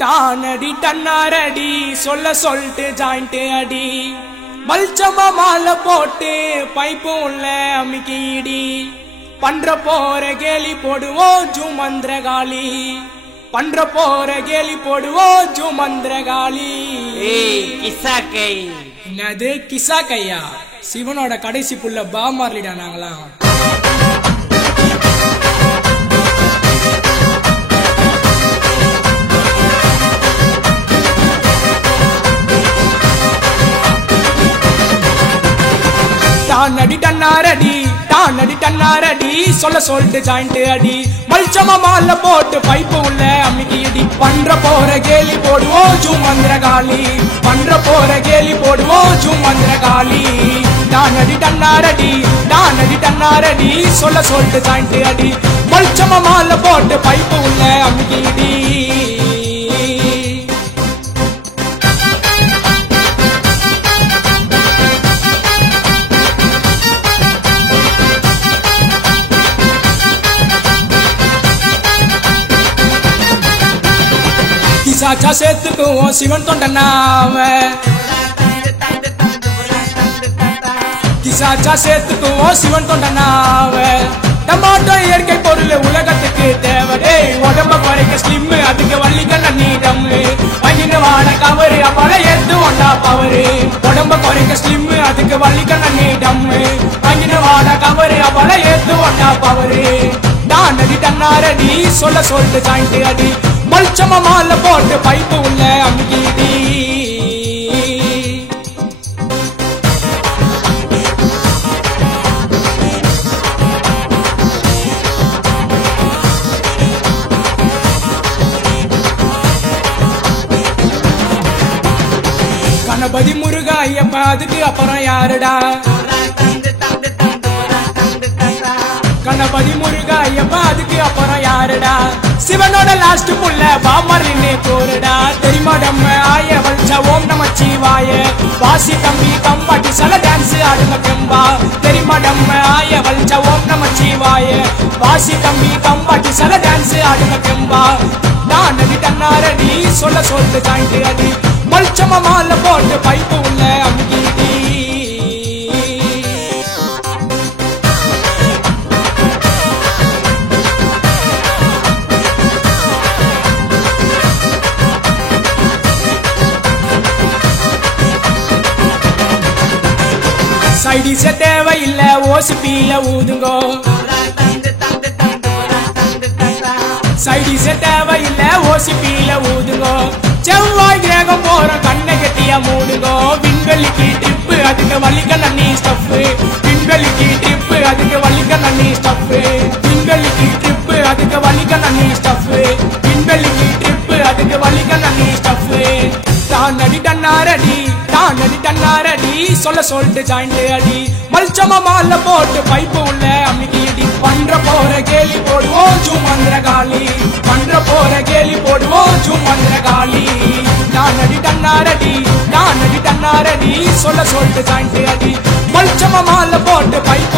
டானடி டன்னாரடி சொல்ல சொல்லிட்டு ஜாயிண்ட் அடி மல்ச்சமா மாலை போட்டு பைப்பு உள்ள அமிக்கிடி பண்ற போற கேலி போடுவோம் ஜூமந்திரகாளி பண்ற போற கேலி போடுவோம் ஜூமந்திரகாளி. என்னது கிசா கையா? சிவனோட கடைசி புள்ள பாமார்லிடா நாங்களாம். டானடி டன்னாரடி சொல்ல சொல்லிட்டு ஜாயிண்ட் அடி மல்ச்சமா மாலை போட்டு பைப்பு உள்ள அமிக்கிடி பண்ற போற கேலி போடுவோம் ஜூமந்திரகாளி பண்ற போற கேலி போடுவோம் ஜூமந்திரகாளி. டானடி டன்னாரடி சொல்ல சொல்லிட்டு ஜாயிண்ட் அடி மல்ச்சமா மாலை போட்டு பைப்பு உள்ள அமிக்கிடி. கிசாச்சா சேர்த்துக்குவோம் சிவன் தொண்டனாவ கிசாச்சா சேர்த்துக்குவோம் சிவன் தொண்டனாவ. டமாட்டோ இயற்கை பொருள் உலகத்துக்கு தேவை உடம்ப குறைக்க ஸ்லிம் அதுக்கு வள்ளிக்க நீடம் பையனு வாட கவரு அப்பல ஏத்து ஒண்டா பவரு உடம்ப குறைக்க ஸ்லிம் அதுக்கு வள்ளிக்க நீடம் பையனு வாட கவரு அப்பல ஏத்து ஒண்டா பவரு. டானடி டன்னாரடி சொல்ல சொல்லிட்டு ஜாயிண்ட் அடி மல்ச்சமா மாலை போட்டு பைப்பு உள்ள அமிக்கிடி. கணபதி முருகா ஐயப்பா அதுக்கு அப்புறம் யாருடா? கணபதி முருகா ஐயப்பா அதுக்கு அப்புறம் யாருடா? சிவனோட லாஸ்ட் புள்ள பாமரின்னு போருடா. தெரியுமா நம்ம ஆய வல்ச்சா ஓம் நமச்சிவாய வாசி தம்பி கம்பாட்டி சல டான்ஸ் ஆடுங்க பெம்பா. தெரியுமா நம்ம ஆய வல்ச்சா ஓம் நமச்சிவாய வாசி தம்பி கம்பாட்டி சல டான்ஸ் ஆடுங்க பெம்பா. டானடி டன்னாரடி சொல்ல சொல்லிட்டு ஜாயிண்ட் அடி மல்ச்சமா மாலை போட்டு பைப்பு உள்ள அமிக்கிடி. சைடிஸே தேவையில்ல ஓசிபிய ஊதுங்கோ சைடிஸே தேவையில்ல ஓசிபிய ஊதுங்கோ. செவ்வாய் கிரகம் போற கண்ணை கட்டிய மூடுங்கோ. விண்வெளிக்கு ட்ரிப்பு அதுக்கு வலிக்க நன்னி ஸ்டஃப் விண்வெளிக்கு ட்ரிப்பு அதுக்கு வலிக்க நன்னி ஸ்டஃப் விண்வெளிக்கு ட்ரிப்பு அதுக்கு வலிக்க நன்னி ஸ்டஃப் விண்வெளிக்கு ட்ரிப்பு அதுக்கு வலிக்க நன்னி ஸ்டஃப். டானடி டன்னாரடி சொல்ல சொல்லிட்டு ஜாயிண்ட் அடி மல்ச்சமா மாலை போட்டு பைப்பு உள்ள அமிக்கிடி பண்ற போற கேலி போடுவோம் ஜூமந்திரகாளி பண்ற போற கேலி போடுவோம் ஜூமந்திரகாளி. டானடி டன்னாரடி சொல்ல சொல்லிட்டு ஜாயிண்ட் அடி மல்ச்சமா மாலை போட்டு பைப்பு